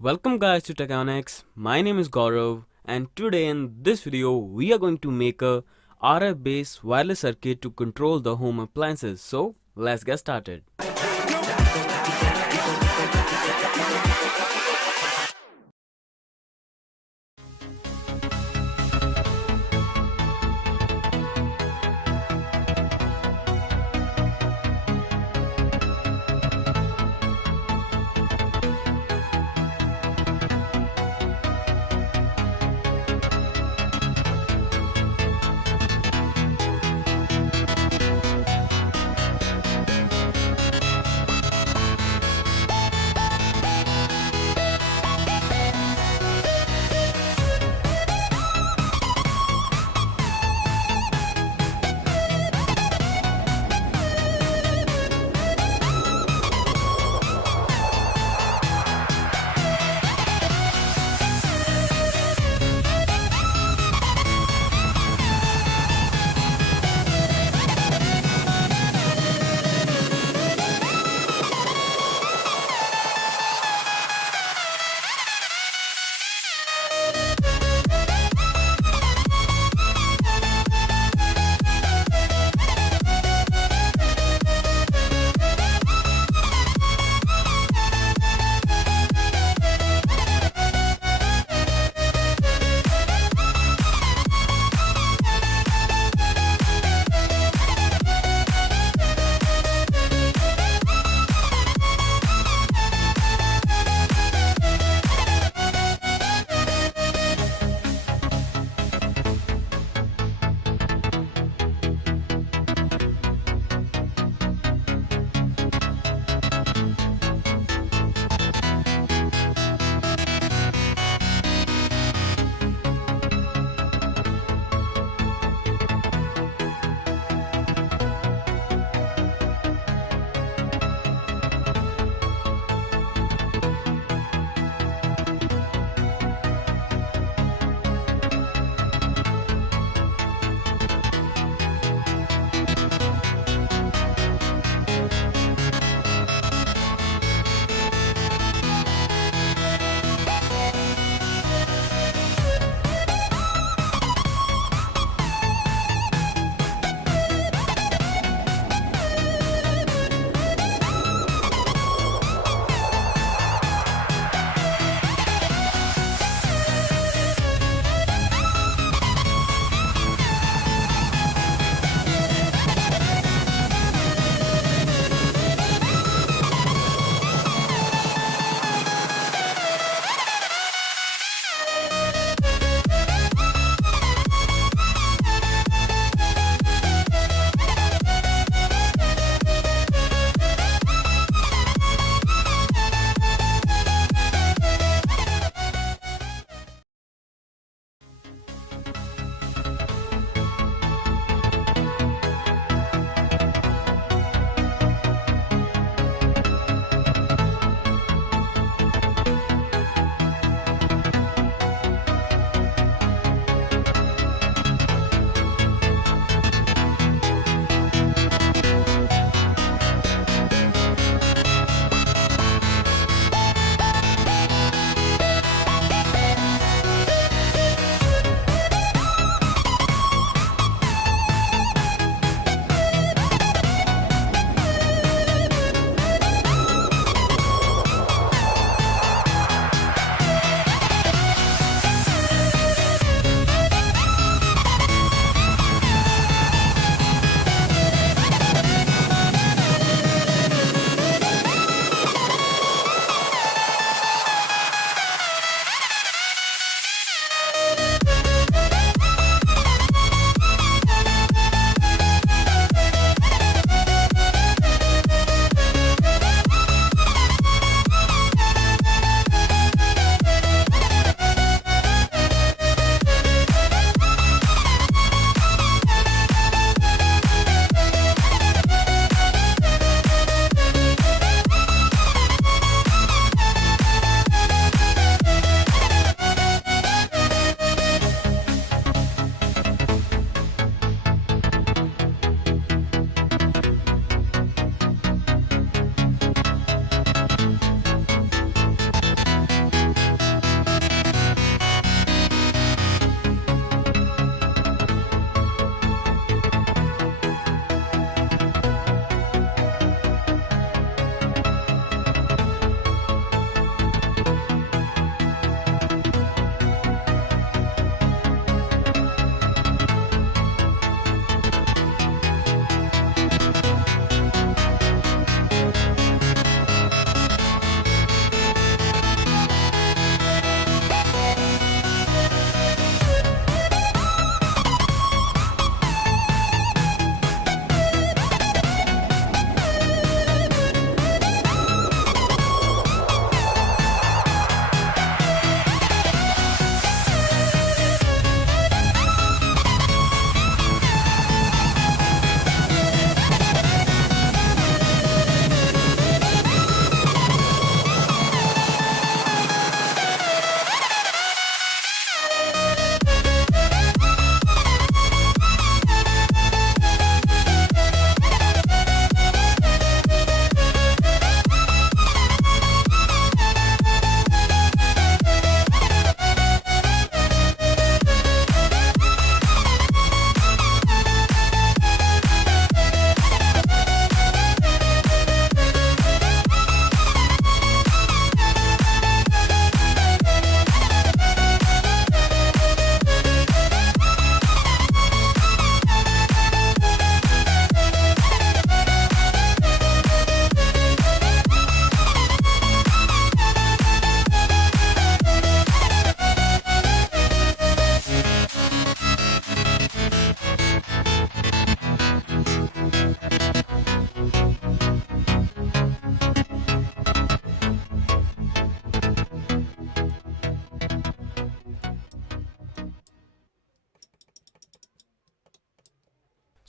Welcome guys to Techeonics. My name is Gaurav and today in this video we are going to make a RF based wireless circuit to control the home appliances. So let's get started.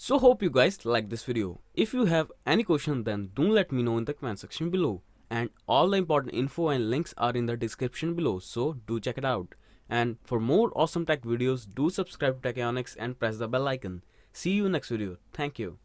So hope you guys like this video. If you have any question, then do let me know in the comment section below. And all the important info and links are in the description below, so do check it out. And for more awesome tech videos, do subscribe to Techeonics and press the bell icon. See you next video. Thank you.